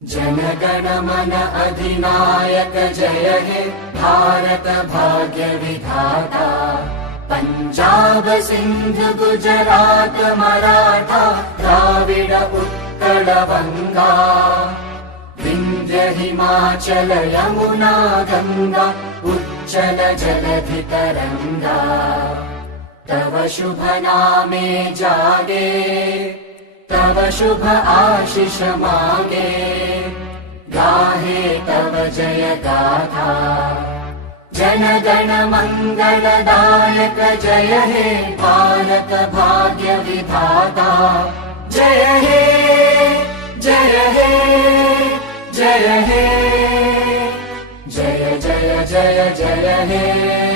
जनगण मन अधिनायक जय हे भारत भाग्य विधाता। पंजाब सिंध गुजरात मराठा द्राविड उत्कल बंगा। विंध्य हिमाचल यमुना गंगा उच्चल जलधि तरंगा। तव शुभ नामे जागे तव शुभ आशीष मांगे। गाहे तव जय गाथा जन गण मंगलदायक जय हे भारत भाग्य विधाता। जय हे जय हे जय हे जय जय जय जय हे।